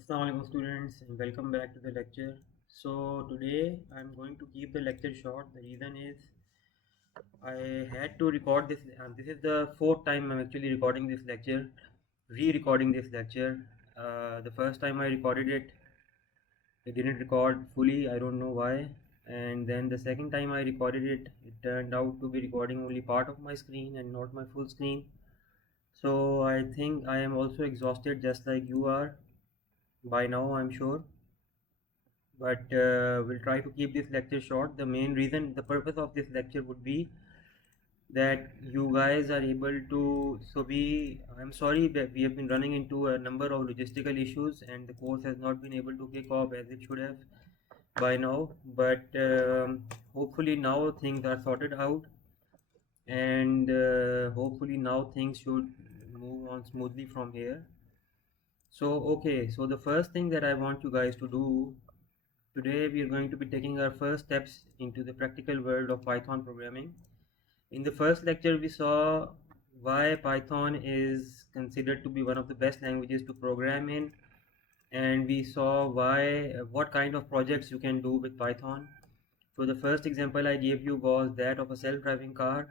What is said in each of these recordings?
Assalamualaikum students, and welcome back to the lecture. So today I'm going to keep the lecture short. The reason is I had to record this. This is the fourth time I'm actually recording this lecture, re-recording this lecture. The first time I recorded it, it didn't record fully. I don't know why. And then the second time I recorded it, it turned out to be recording only part of my screen and not my full screen. So I think I am also exhausted, just like you are by now, I'm sure. But we'll try to keep this lecture short. The purpose of this lecture would be that you guys are able to, I'm sorry that we have been running into a number of logistical issues and the course has not been able to kick off as it should have by now, but hopefully now things are sorted out, and hopefully now things should move on smoothly from here. So okay, so the first thing that I want you guys to do today, we are going to be taking our first steps into the practical world of Python programming. In the first lecture, we saw why Python is considered to be one of the best languages to program in, and we saw what kind of projects you can do with Python. So the first example I gave you was that of a self-driving car.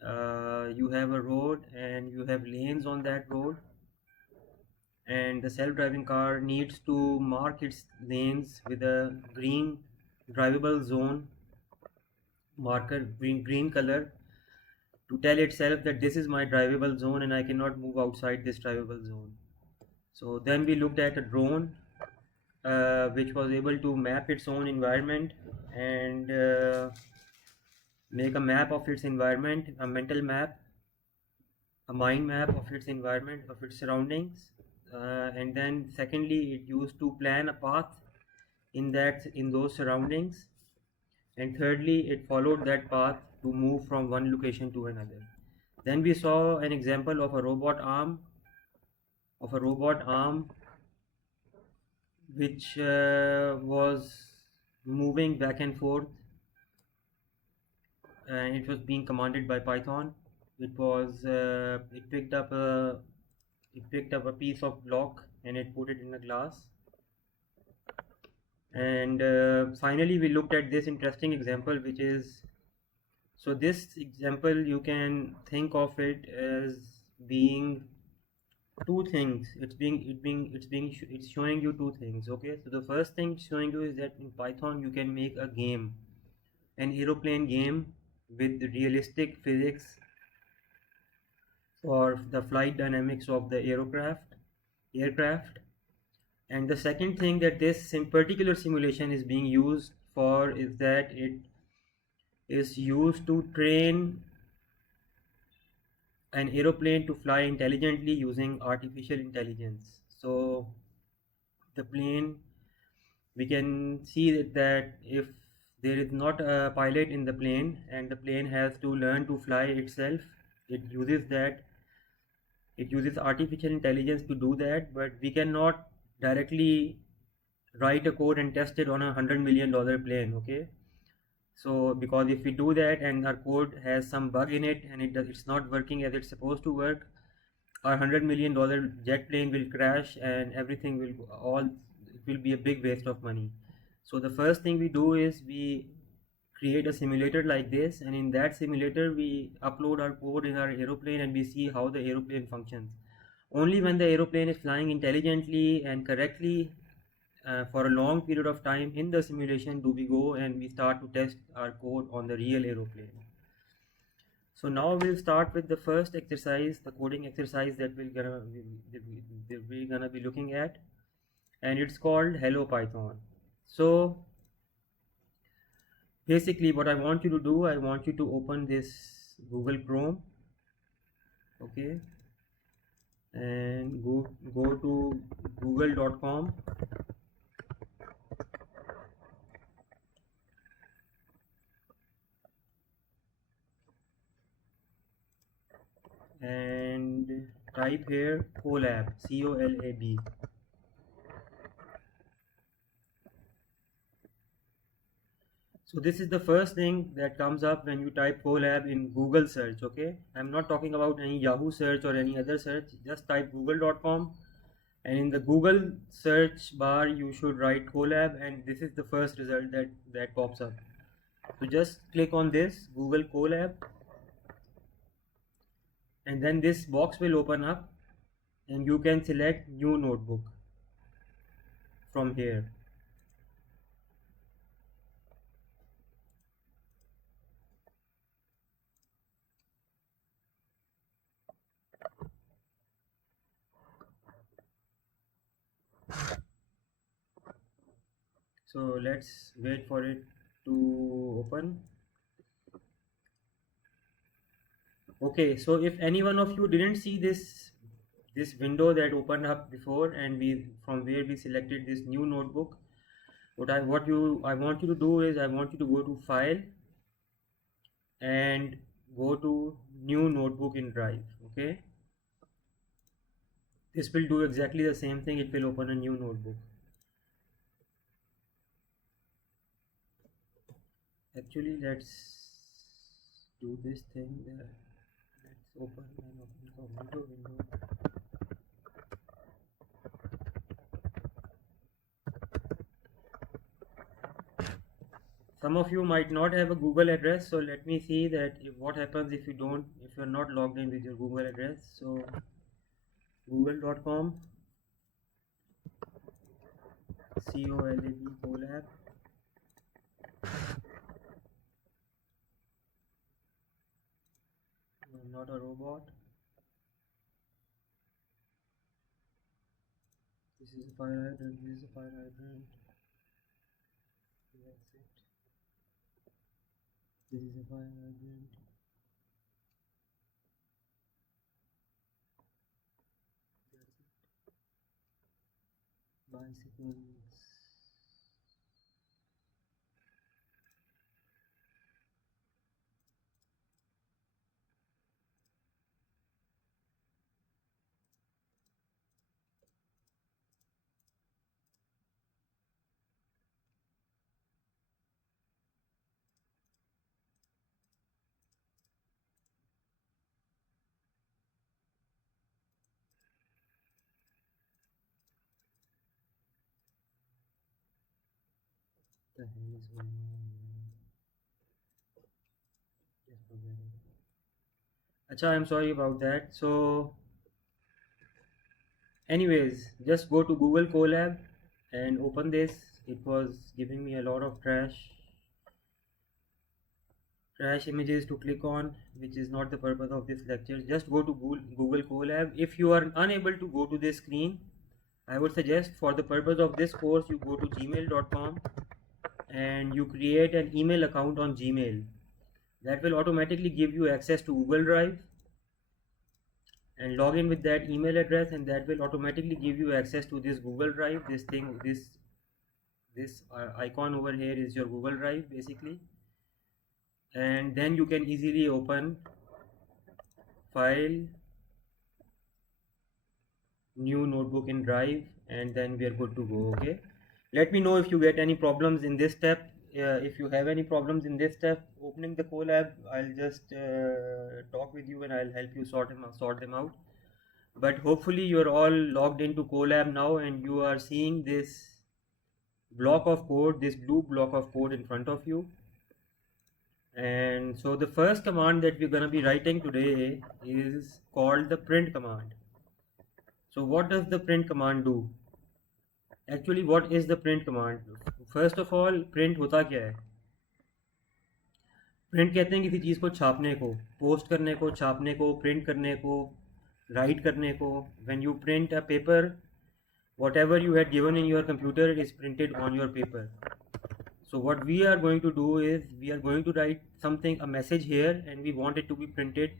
You have a road and you have lanes on that road, and the self-driving car needs to mark its lanes with a green drivable zone marker, green color, to tell itself that this is my drivable zone and I cannot move outside this drivable zone. So then we looked at a drone which was able to map its own environment and make a map of its environment, a mental map, a mind map of its environment, of its surroundings. And then secondly, it used to plan a path in those surroundings, and thirdly, it followed that path to move from one location to another. Then we saw an example of a robot arm, which was moving back and forth, and it was being commanded by Python. It picked up a piece of block and it put it in a glass. And finally, we looked at this interesting example, which is, so this example, you can think of it as being two things. It's showing you two things. Okay, so the first thing it's showing you is that in Python you can make a game, an aeroplane game with realistic physics for the flight dynamics of the aircraft. And the second thing that this particular simulation is being used for is that it is used to train an aeroplane to fly intelligently using artificial intelligence. So the plane, we can see that if there is not a pilot in the plane and the plane has to learn to fly itself, it uses artificial intelligence to do that, but we cannot directly write a code and test it on $100 million plane. Okay, so because if we do that and our code has some bug in it and it's not working as it's supposed to work, our $100 million jet plane will crash and everything it will be a big waste of money. So the first thing we do is we create a simulator like this, and in that simulator we upload our code in our aeroplane and we see how the aeroplane functions. Only when the aeroplane is flying intelligently and correctly for a long period of time in the simulation do we go and we start to test our code on the real aeroplane. So now we'll start with the first exercise, the coding exercise that we're gonna be looking at, and it's called Hello Python. So basically what I want you to do, I want you to open this Google Chrome, okay, and go to google.com, and type here Colab, COLAB. So this is the first thing that comes up when you type Colab in Google search. Okay, I'm not talking about any Yahoo search or any other search. Just type google.com and in the Google search bar you should write Colab, and this is the first result that pops up. So just click on this Google Colab, and then this box will open up and you can select new notebook from here. So let's wait for it to open. Okay, so if any one of you didn't see this window that opened up before, and from where we selected this new notebook, I want you to do is I want you to go to File and go to New Notebook in Drive. Okay, this will do exactly the same thing. It will open a new notebook. Actually, let's do this thing. Let's open the window. Some of you might not have a Google address, so let me see that what happens if you're not logged in with your Google address. So google.com Colab. I'm not a robot. This is a fire hydrant. This is a fire hydrant. That's it. This is a fire hydrant. That's it. Bicycles. The hell is going on here? Just forget it. Acha, I'm sorry about that. So anyways, just go to Google Colab and open this. It was giving me a lot of trash images to click on, which is not the purpose of this lecture. Just go to Google Colab. If you are unable to go to this screen, I would suggest for the purpose of this course you go to gmail.com and you create an email account on Gmail. That will automatically give you access to Google Drive, and log in with that email address, and that will automatically give you access to this Google Drive. This icon over here is your Google Drive basically, and then you can easily open File, New Notebook in Drive, and then we are good to go. Okay, let me know if you get any problems in this step. If you have any problems in this step opening the Colab, I'll just talk with you and I'll help you sort them out. But hopefully you're all logged into Colab now and you are seeing this block of code, this blue block of code in front of you. And so the first command that we're going to be writing today is called the print command. So what does the print command do? Actually, what is the print command? First of all, print होता क्या है? प्रिंट कहते हैं किसी चीज़ को छापने को, पोस्ट करने को, छापने को, प्रिंट करने को, राइट करने को. When you print a paper, whatever you had given in your computer is printed on your paper. So what we are going to do is we are going to write something, a message here, and we want it to be printed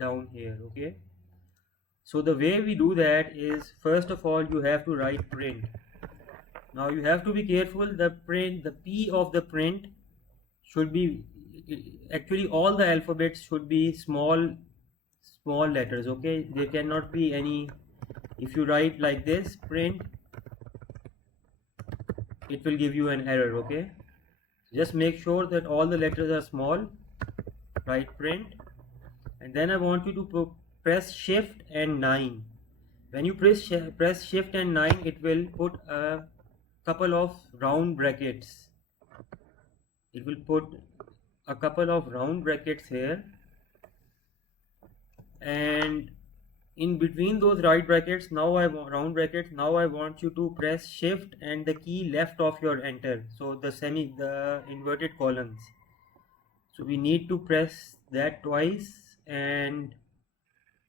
down here. Okay, so the way we do that is, first of all, you have to write print. Now you have to be careful. The P of the print should be, actually all the alphabets should be small letters. Okay, there cannot be any. If you write like this, print, it will give you an error. Okay, just make sure that all the letters are small. Write print, and then I want you to press shift and 9. When you press shift and 9, it will put a couple of round brackets. It will put a couple of round brackets here, and in between those round brackets, now I want you to press shift and the key left of your enter, so the inverted columns. So we need to press that twice, and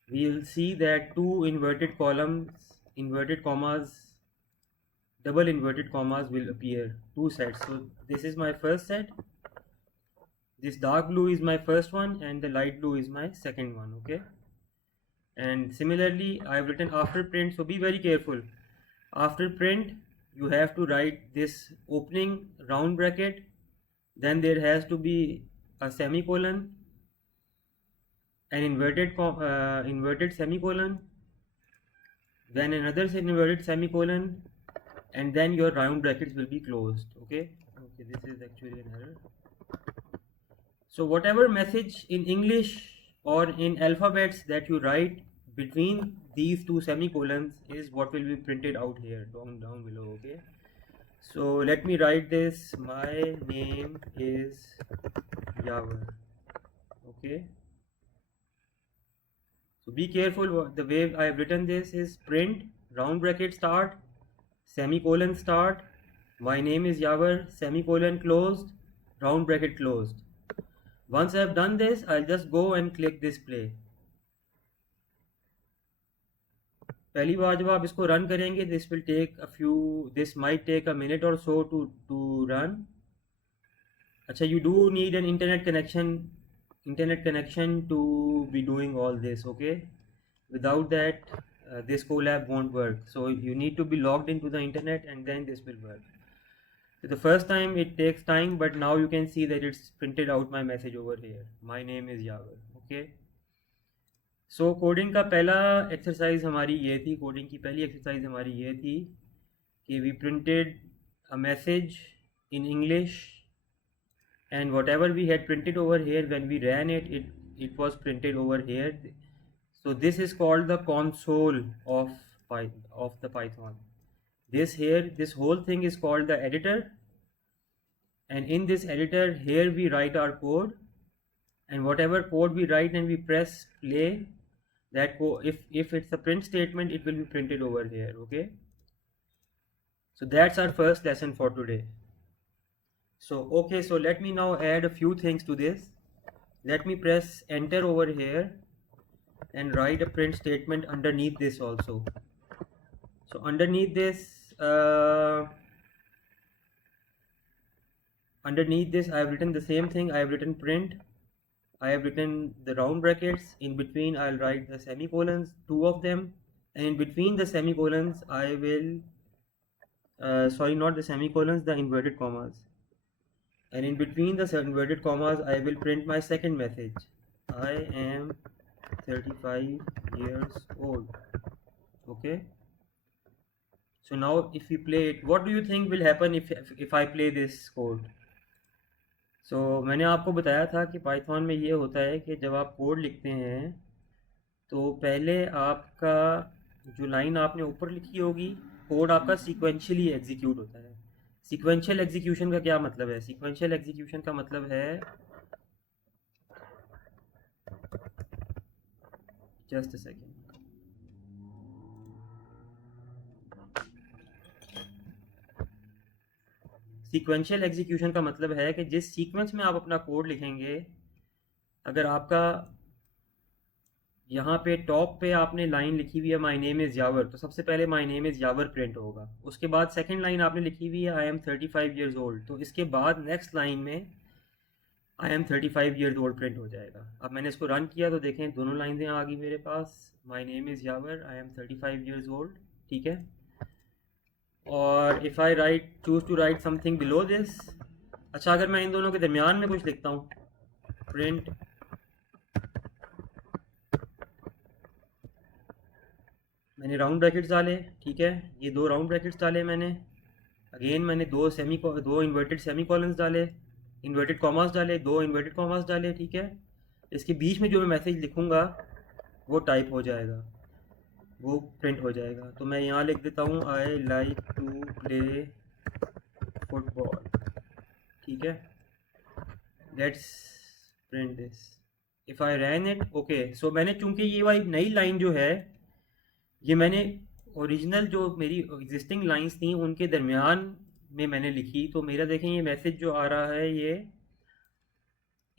we'll see that two inverted commas, double inverted commas will appear, two sets. So this is my first set, this dark blue is my first one, and the light blue is my second one. Okay, and similarly I've written after print, so be very careful. After print you have to write this opening round bracket, then there has to be a semicolon, an inverted semicolon, then another inverted semicolon, and then your round brackets will be closed. Okay, this is actually an error. So whatever message in English or in alphabets that you write between these two semicolons is what will be printed out here down below. Okay, so let me write this. My name is Yavar. Okay, so be careful. The way I have written this is print, round bracket start, semicolon start, my name is Yavar, semicolon closed, round bracket closed. Once I have done this, I'll just go and click this play. पहली बार जब आप इसको रन करेंगे, this might take a minute or so to run. अच्छा, you do need an internet connection to be doing all this. Okay, without that this Colab won't work. So you need to be logged into the internet and then this will work. So the first time it takes time, but now you can see that it's printed out my message over here. My name is Yavar. Okay. So coding का पहला एक्सरसाइज हमारी ये थी, कोडिंग की पहली एक्सरसाइज हमारी ये थी कि we printed a message in English, and whatever we had printed over here, when we ran it was printed over here. So this is called the console of the Python. This whole thing is called the editor, and in this editor here we write our code, and whatever code we write and we press play, that if it's a print statement, it will be printed over here. Okay, so that's our first lesson for today. So okay, so let me now add a few things to this. Let me press enter over here and write a print statement underneath this also. So underneath this I have written the same thing. I have written print, I have written the round brackets, in between I'll write the semicolons, two of them, and in between the semicolons I will not the semicolons, the inverted commas, and in between the inverted commas I will print my second message. I am 35 years old. Okay, so now if we play it, what do you think will happen if I play this code? So मैंने आपको बताया था कि पाइथन में ये होता है कि जब आप कोड लिखते हैं तो पहले आपका जो लाइन आपने ऊपर लिखी होगी, कोड आपका सीक्वेंशियली एग्जीक्यूट होता है. सीक्वेंशियल एग्जीक्यूशन का क्या मतलब है? सीक्वेंशियल एग्जीक्यूशन का मतलब है, just a second, sequential execution का मतलब है कि जिस सीक्वेंस में आप अपना कोड लिखेंगे, अगर आपका यहाँ पे टॉप पे आपने लाइन लिखी हुई है माई नेम इज़ यावर, तो सबसे पहले माई नेम इज़ यावर प्रिंट होगा. उसके बाद सेकंड लाइन आपने लिखी हुई है आई एम 35 ईयर्स ओल्ड, तो इसके बाद नेक्स्ट लाइन में आई एम 35 ईयर्स ओल्ड प्रिंट हो जाएगा. अब मैंने इसको रन किया तो देखें दोनों लाइनें आ गई मेरे पास, my name is Yawar, I am 35 years old. ठीक है, और if I choose to write something below this, अच्छा अगर मैं इन दोनों के दरमियान में कुछ लिखता हूँ, प्रिंट मैंने राउंड ब्रैकेट्स डाले. ठीक है, ये दो राउंड ब्रैकेट्स डाले मैंने, अगेन मैंने दो इन्वर्टेड सेमीकॉलन्स डाले, इन्वर्टेड कॉमास डाले, दो इन्वर्टेड कॉमास डाले. ठीक है, इसके बीच में जो मैं मैसेज लिखूँगा वो टाइप हो जाएगा. वो प्रिंट हो जाएगा। तो मैं यहाँ लिख देता हूँ I like to play football, ठीक है। Let's print this. If I ran it, okay. So मैंने, चूंकि ये वाली नई लाइन जो है, ये मैंने ओरिजिनल जो मेरी एग्जिस्टिंग लाइंस थी उनके दरमियान में मैंने लिखी, तो मेरा देखें ये मैसेज जो आ रहा है ये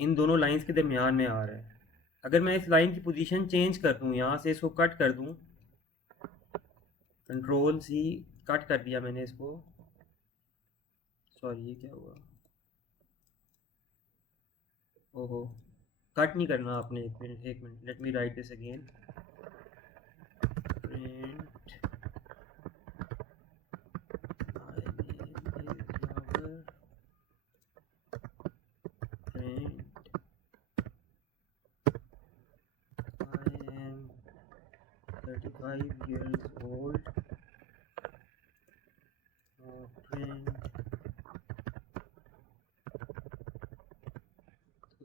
इन दोनों लाइंस के दरमियान में आ रहा है। अगर मैं इस लाइन की पोजीशन चेंज कर दूं, यहाँ से इसको कट कर दूं, कंट्रोल सी, कट कर दिया मैंने इसको। सॉरी, ये क्या हुआ? ओहो, कट नहीं करना आपने, एक मिनट, let me write this again. Print print I am 35 years old. Print,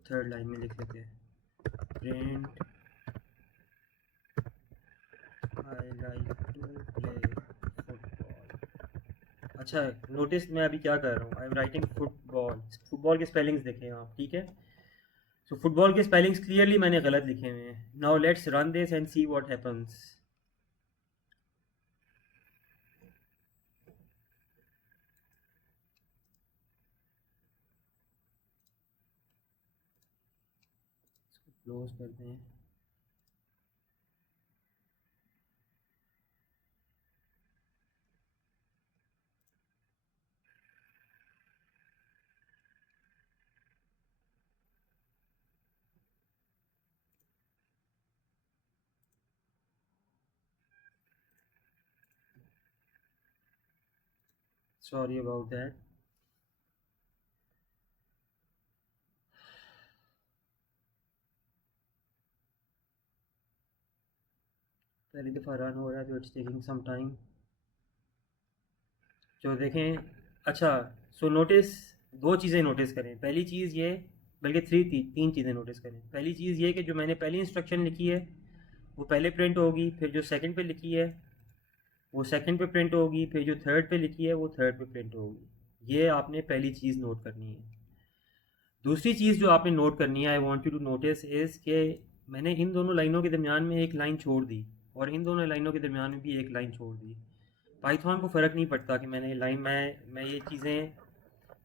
third line में लिख लेते हैं, print I like to play football. अच्छा, नोटिस मैं अभी क्या कर रहा हूँ, I am writing football. Football के स्पेलिंग्स देखें आप, ठीक है। सो फुटबॉल के स्पेलिंग्स क्लियरली मैंने गलत लिखे हुए हैं। Now let's run this and see what happens. Close कर दें। Sorry about that. पहली दफ़ा रन हो रहा है तो इट्स टेकिंग सम टाइम। जो देखें, अच्छा, सो नोटिस, दो चीज़ें नोटिस करें। पहली चीज़ ये, बल्कि तीन चीज़ें नोटिस करें। पहली चीज़ ये कि जो मैंने पहली इंस्ट्रक्शन लिखी है वो पहले प्रिंट होगी, फिर जो सेकंड पे लिखी है वो सेकंड पे प्रिंट होगी, फिर जो थर्ड पे लिखी है वो थर्ड पे प्रिंट होगी। ये आपने पहली चीज़ नोट करनी है। दूसरी चीज़ जो आपने नोट करनी है, I want you to notice is के मैंने इन दोनों लाइनों के दरमियान में एक लाइन छोड़ दी और इन दोनों लाइनों के दरमियान में भी एक लाइन छोड़ दी। पाइथन को फ़र्क नहीं पड़ता कि मैंने लाइन, मैं ये चीज़ें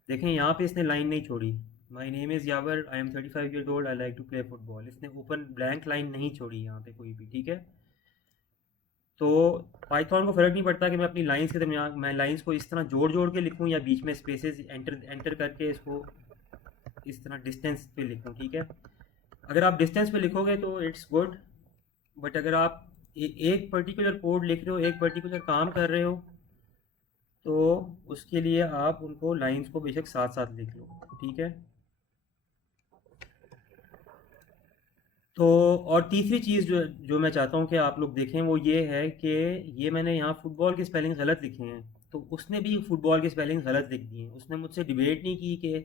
देखें, यहाँ पे इसने लाइन नहीं छोड़ी। My name is Yawar, I am 35 years old, I like to play football. इसने ओपन ब्लैंक लाइन नहीं छोड़ी यहाँ पे कोई भी, ठीक है। तो पाइथन को फ़र्क नहीं पड़ता कि मैं अपनी लाइंस के दरमियान, मैं लाइंस को इस तरह जोड़ जोड़ के लिखूँ या बीच में स्पेसेस एंटर एंटर करके इसको इस तरह डिस्टेंस पे लिखूँ, ठीक है। अगर आप डिस्टेंस पे लिखोगे तो इट्स गुड, बट अगर आप एक पर्टिकुलर कोड लिख रहे हो, एक पर्टिकुलर काम कर रहे हो, तो उसके लिए आप उनको लाइंस को बेशक साथ साथ लिख लो, ठीक है। तो और तीसरी चीज़ जो मैं चाहता हूँ कि आप लोग देखें वो ये है कि ये मैंने यहाँ फुटबॉल के स्पेलिंग गलत लिखे हैं, तो उसने भी फुटबॉल के स्पेलिंग गलत लिख दिए हैं। उसने मुझसे डिबेट नहीं की कि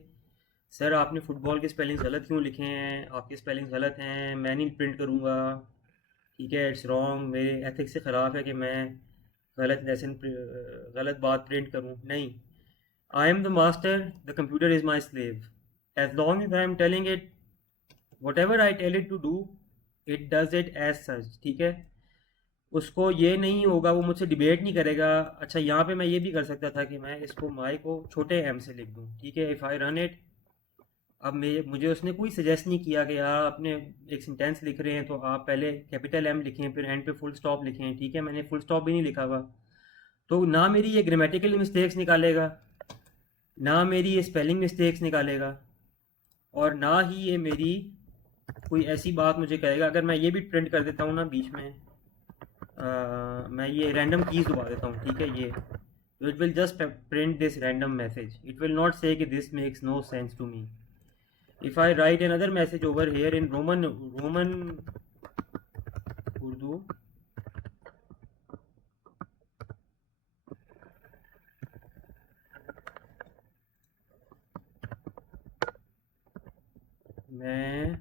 सर आपने फ़ुटबॉल के स्पेलिंग गलत क्यों लिखे हैं, आपके स्पेलिंग गलत हैं, मैं नहीं प्रिंट करूँगा, ठीक है, इट्स रॉन्ग, मेरे एथिक्स से ख़िलाफ़ है कि मैं गलत बात प्रिंट करूँ। नहीं, I am the master, the computer is my slave. As long as I am telling it, whatever I tell it to do, it does it as such, ठीक है। उसको ये नहीं होगा, वो मुझसे डिबेट नहीं करेगा। अच्छा, यहाँ पे मैं ये भी कर सकता था कि मैं इसको माई को छोटे एम से लिख दूँ, ठीक है। इफ़ आई रन इट, अब मुझे उसने कोई सजेस्ट नहीं किया कि यार आपने एक सेंटेंस लिख रहे हैं तो आप पहले कैपिटल एम लिखें फिर एंड पे फुल स्टॉप लिखें, ठीक है। मैंने फुल स्टॉप भी नहीं लिखा हुआ, तो ना मेरी ये ग्रामेटिकल मिस्टेक्स निकालेगा, ना मेरी ये स्पेलिंग मिस्टेक्स निकालेगा, और ना ही ये मेरी कोई ऐसी बात मुझे कहेगा। अगर मैं ये भी प्रिंट कर देता हूँ ना बीच में, मैं ये रैंडम कीज़ दबा देता हूँ, ठीक है, ये, तो it will just print this random message, it will not say कि this makes no sense to me. If I write another message over here in Roman Urdu, मैं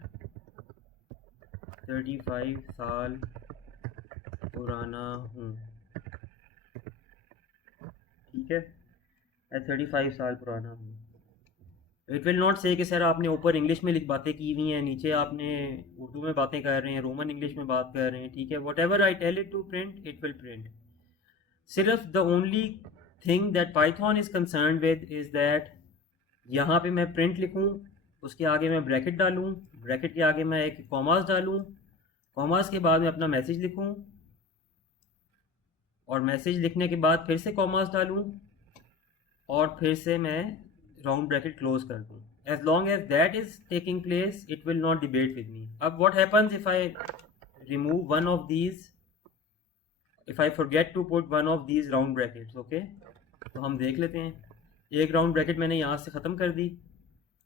35 साल पुराना हूँ, ठीक है, मैं 35 साल पुराना हूँ। इट विल नॉट से कि सर आपने ऊपर इंग्लिश में लिख बातें की हुई हैं, नीचे आपने उर्दू में बातें कर रहे हैं, रोमन इंग्लिश में बात कर रहे हैं, ठीक है, whatever I tell it to print it will print. सिर्फ the only thing that Python is concern with is that यहाँ पे मैं प्रिंट लिखूँ, उसके आगे मैं ब्रैकेट डालूँ, ब्रैकेट के आगे मैं एक कॉमास डालूँ, कॉमास के बाद मैं अपना मैसेज लिखूँ, और मैसेज लिखने के बाद फिर से कॉमास डालूँ, और फिर से मैं राउंड ब्रैकेट क्लोज कर दूँ। As long as that is taking place it will not debate with me. अब what happens if I remove one of these, if I forget to put one of these round brackets, okay, तो हम देख लेते हैं। एक round bracket मैंने यहाँ से ख़त्म कर दी,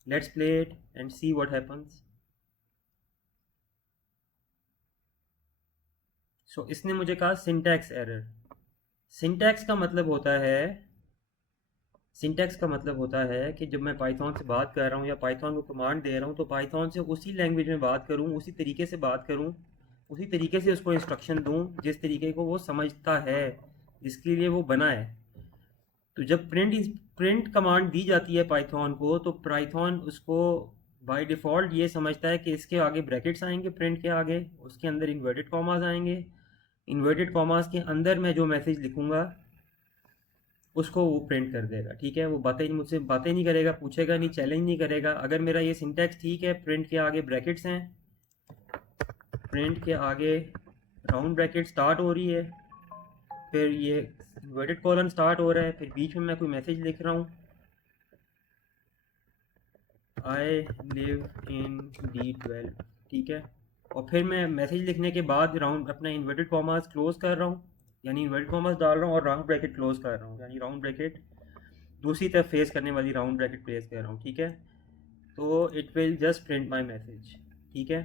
let's play it and see what happens. So इसने मुझे कहा सिंटैक्स एरर। सिंटैक्स का मतलब होता है, सिंटैक्स का मतलब होता है कि जब मैं पाइथन से बात कर रहा हूँ या पाइथन को कमांड दे रहा हूँ, तो पाइथन से उसी लैंग्वेज में बात करूँ, उसी तरीके से बात करूँ, उसी तरीके से उसको इंस्ट्रक्शन दूँ जिस तरीके को वो समझता है, जिसके लिए वो बना है। तो जब प्रिंट कमांड दी जाती है पाइथन को, तो पाइथन उसको बाय डिफ़ॉल्ट ये समझता है कि इसके आगे ब्रैकेट्स आएंगे, प्रिंट के आगे उसके अंदर इन्वर्टेड कॉमास आएंगे, इन्वर्टेड कॉमास के अंदर मैं जो मैसेज लिखूँगा उसको वो प्रिंट कर देगा, ठीक है। वो मुझसे बातें नहीं करेगा, पूछेगा नहीं, चैलेंज नहीं करेगा। अगर मेरा ये सिंटैक्स ठीक है, प्रिंट के आगे ब्रैकेट्स हैं, प्रिंट के आगे राउंड ब्रैकेट स्टार्ट हो रही है, फिर ये इन्वर्टेड कॉलन स्टार्ट हो रहा है, फिर बीच में मैं कोई मैसेज लिख रहा हूँ, आई लिव इन D12, ठीक है, और फिर मैं मैसेज लिखने के बाद राउंड अपना इन्वर्टेड कॉमास क्लोज कर रहा हूँ, यानी इन्वर्टेड कॉमास डाल रहा हूँ और राउंड ब्रैकेट क्लोज कर रहा हूँ, यानी राउंड ब्रैकेट दूसरी तरफ फेस करने वाली राउंड ब्रैकेट प्लेस कर रहा हूँ, ठीक है। तो it will just print my message, ठीक है।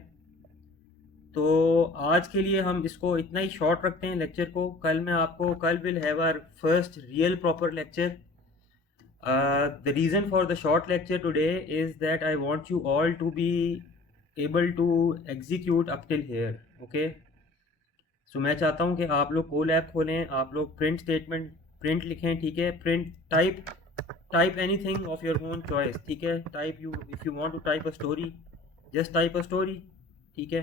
तो आज के लिए हम इसको इतना ही शॉर्ट रखते हैं लेक्चर को। कल will have our first real proper lecture. The reason for the short lecture today is that I want you all to be able to execute up till here, okay? So मैं चाहता हूँ कि आप लोग कोल ऐप खोलें, आप लोग प्रिंट स्टेटमेंट प्रिंट लिखें, ठीक है, print type anything of your own choice, ठीक है, type you if you want to type a story, just type a story, ठीक है,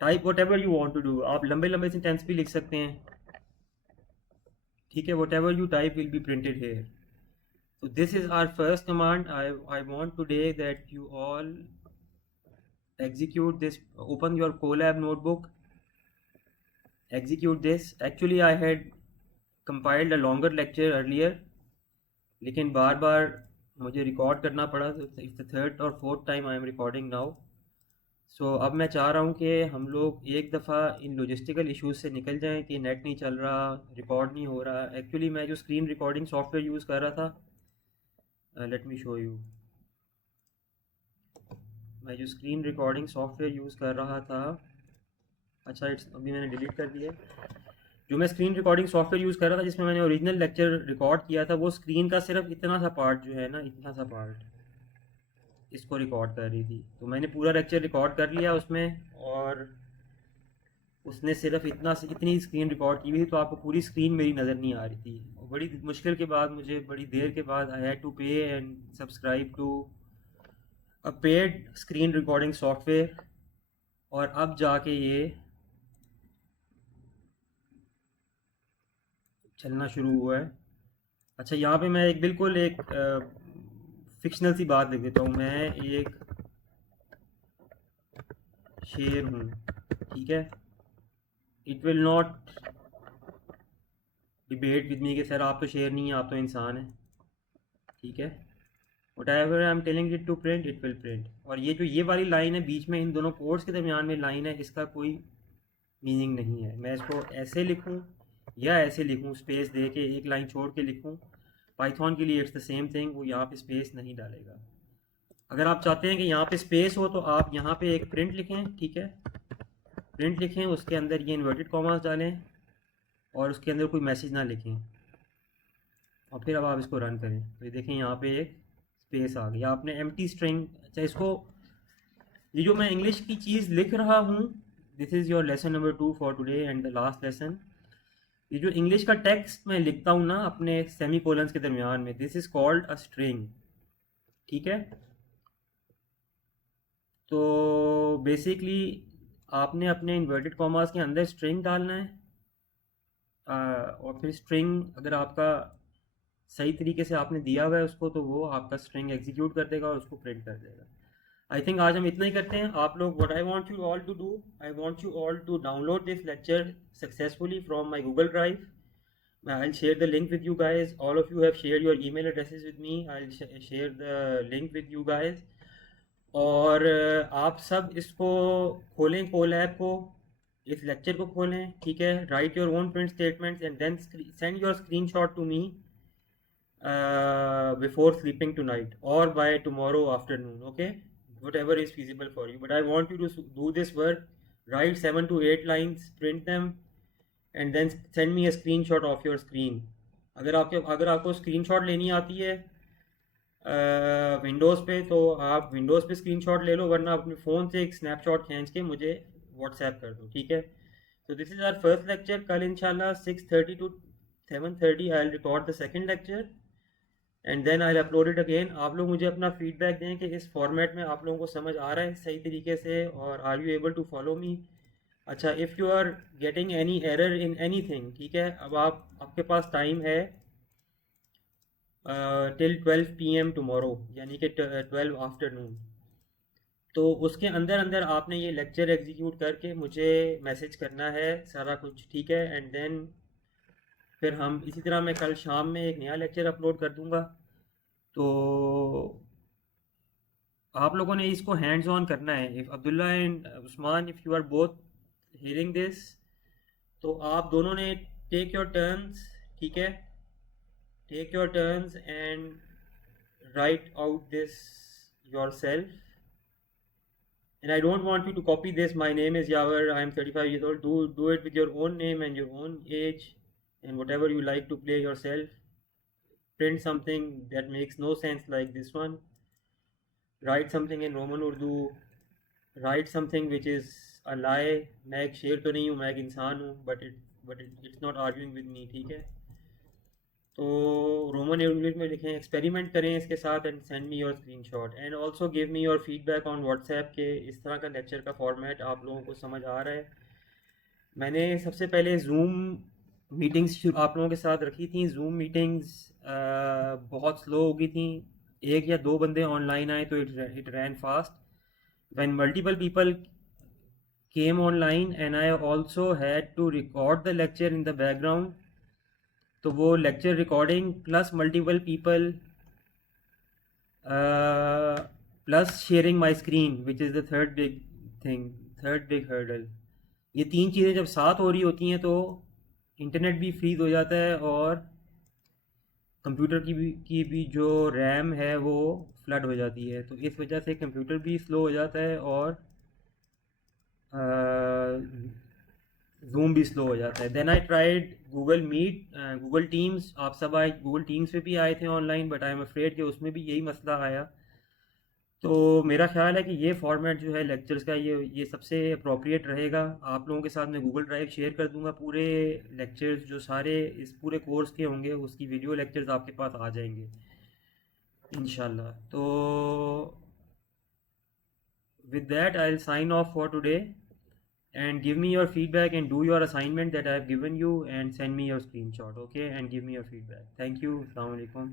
type whatever you want to do. आप लंबे लंबे सेंटेंस भी लिख सकते हैं, ठीक है, whatever you type will be printed here. So this is our first command. I want today that you all execute this. Open your Colab notebook. Execute this. Actually, I had compiled a longer lecture earlier, लेकिन बार बार मुझे रिकॉर्ड करना पड़ा। It's the third or fourth time I am recording now. So अब मैं चाह रहा हूँ कि हम लोग एक दफ़ा इन लॉजिस्टिकल इश्यूज़ से निकल जाएं कि नेट नहीं चल रहा, रिकॉर्ड नहीं हो रहा। एक्चुअली मैं जो स्क्रीन रिकॉर्डिंग सॉफ्टवेयर यूज़ कर रहा था, लेट मी शो यू, मैं जो स्क्रीन रिकॉर्डिंग सॉफ्टवेयर यूज़ कर रहा था, अच्छा अभी मैंने डिलीट कर दिया। जो मैं स्क्रीन रिकॉर्डिंग सॉफ्टवेयर यूज़ कर रहा था जिसमें मैंने ओरिजिनल लेक्चर रिकॉर्ड किया था, वो स्क्रीन का सिर्फ इतना सा पार्ट जो है ना, इतना सा पार्ट इसको रिकॉर्ड कर रही थी। तो मैंने पूरा लेक्चर रिकॉर्ड कर लिया उसमें, और उसने सिर्फ इतनी स्क्रीन रिकॉर्ड की हुई थी, तो आपको पूरी स्क्रीन मेरी नज़र नहीं आ रही थी। और बड़ी मुश्किल के बाद, मुझे बड़ी देर के बाद, I had to pay and subscribe to a paid screen recording software, और अब जाके ये चलना शुरू हुआ है। अच्छा, यहाँ पे मैं बिल्कुल एक फिक्शनल सी बात लिख देता हूँ। मैं एक शेर हूँ, ठीक है, it will not debate with मी कि सर आप तो शेर नहीं है, आप तो इंसान हैं, ठीक है। Whatever I am telling it to print, it will print। और ये वाली लाइन है बीच में, इन दोनों कोड्स के दरमियान में लाइन है, इसका कोई मीनिंग नहीं है। मैं इसको ऐसे लिखूं या ऐसे लिखूं, स्पेस दे के एक लाइन छोड़ के लिखूं, पाइथन के लिए इट्स द सेम थिंग, वो यहाँ पे स्पेस नहीं डालेगा। अगर आप चाहते हैं कि यहाँ पे स्पेस हो, तो आप यहाँ पे एक प्रिंट लिखें, ठीक है, प्रिंट लिखें, उसके अंदर ये इन्वर्टेड कॉमास डालें और उसके अंदर कोई मैसेज ना लिखें, और फिर अब आप इसको रन करें तो ये देखें यहाँ पे एक स्पेस आ गया। आपने एम्प्टी स्ट्रिंग, अच्छा इसको, ये जो मैं इंग्लिश की चीज़ लिख रहा हूँ this is your lesson number 2 for today and the last lesson. ये जो इंग्लिश का टेक्स्ट मैं लिखता हूँ ना अपने सेमी कोलन्स के दरमियान में, this is called a string, ठीक है। तो बेसिकली आपने अपने इन्वर्टेड कॉमास के अंदर स्ट्रिंग डालना है, और फिर स्ट्रिंग अगर आपका सही तरीके से आपने दिया हुआ है उसको, तो वो आपका स्ट्रिंग एग्जीक्यूट कर देगा और उसको प्रिंट कर देगा। आई थिंक आज हम इतना ही करते हैं। आप लोग, what I want you all to do, I want you all to download this lecture successfully from my Google Drive. I'll share the link with you guys. All of you have shared your email addresses with me. I'll share the link with you guys. और आप सब इसको खोलें, कोल ऐप को, इस लेक्चर को खोलें, ठीक है। Write your own print statements and then send your screenshot to me before sleeping tonight और by tomorrow afternoon, okay, whatever is feasible for you. But I want you to do this work. Write 7 to 8 lines, print them, and then send me a screenshot of your screen. अगर आपको स्क्रीनशॉट लेनी आती है विंडोज़ पे, तो आप विंडोज़ पे स्क्रीनशॉट ले लो, वरना अपने फ़ोन से एक स्नैपशॉट खींच के मुझे व्हाट्सएप कर दो, ठीक है। तो this is our first lecture. कल इंशाल्लाह 6:30 to 7:30 I will record the second lecture and then I upload it again. आप लोग मुझे अपना फीडबैक दें कि इस फॉर्मेट में आप लोगों को समझ आ रहा है सही तरीके से, और are you able to follow me. अच्छा, if you are getting any error in any thing, ठीक है, अब आपके पास टाइम है टिल 12 PM टमोरो, यानी कि 12 आफ्टरनून। तो उसके अंदर अंदर आपने ये लेक्चर एग्जीक्यूट करके मुझे मैसेज करना है सारा कुछ, ठीक है। एंड देन फिर हम इसी तरह मैं कल शाम में एक नया लेक्चर अपलोड कर दूंगा। तो आप लोगों ने इसको हैंड्स ऑन करना है। If Abdullah and Usman, if you are both hearing this, तो आप दोनों ने टेक योर टर्न्स, ठीक है, take your turns and write out this yourself. And I don't want you to copy this. My name is Yavar. I am 35 years old. Do it with your own name and your own age and whatever you like to play yourself. Print something that makes no sense like this one. Write something in Roman Urdu. Write something which is a lie. मैं एक शेर तो नहीं हूँ, मैं एक इंसान हूँ, but it's not arguing with me, ठीक है। तो रोमन इंग्लिश में लिखें, एक्सपेरिमेंट करें इसके साथ and send me your screenshot and also give me your feedback on WhatsApp के इस तरह का लेक्चर का फॉर्मेट आप लोगों को समझ आ रहा है। मैंने सबसे पहले जूम मीटिंग्स आप लोगों के साथ रखी थी। जूम मीटिंग्स बहुत स्लो हो गई थी, एक या दो बंदे ऑनलाइन आए तो it ran fast. When multiple people came online and I also had to record the lecture in the background, तो वो lecture recording plus multiple people plus sharing my screen which is the third big hurdle, ये तीन चीज़ें जब साथ हो रही होती हैं तो इंटरनेट भी फ्रीज हो जाता है और कंप्यूटर की भी जो रैम है वो फ्लड हो जाती है। तो इस वजह से कंप्यूटर भी स्लो हो जाता है और जूम भी स्लो हो जाता है। Then I tried Google Meet, Google Teams, आप सब आए गूगल टीम्स पे भी आए थे online, but I am afraid कि उसमें भी यही मसला आया। तो मेरा ख्याल है कि ये फॉर्मेट जो है लेक्चर्स का, ये सबसे अप्रोप्रिएट रहेगा। आप लोगों के साथ मैं गूगल ड्राइव शेयर कर दूंगा, पूरे लेक्चर्स जो सारे इस पूरे कोर्स के होंगे उसकी वीडियो लेक्चर्स आपके पास आ जाएंगे इंशाल्लाह। तो with that I will sign off for today and give me your feedback and do your assignment that I have given you and send me your screenshot, okay, and give me your feedback. Thank you. Assalamu alaikum.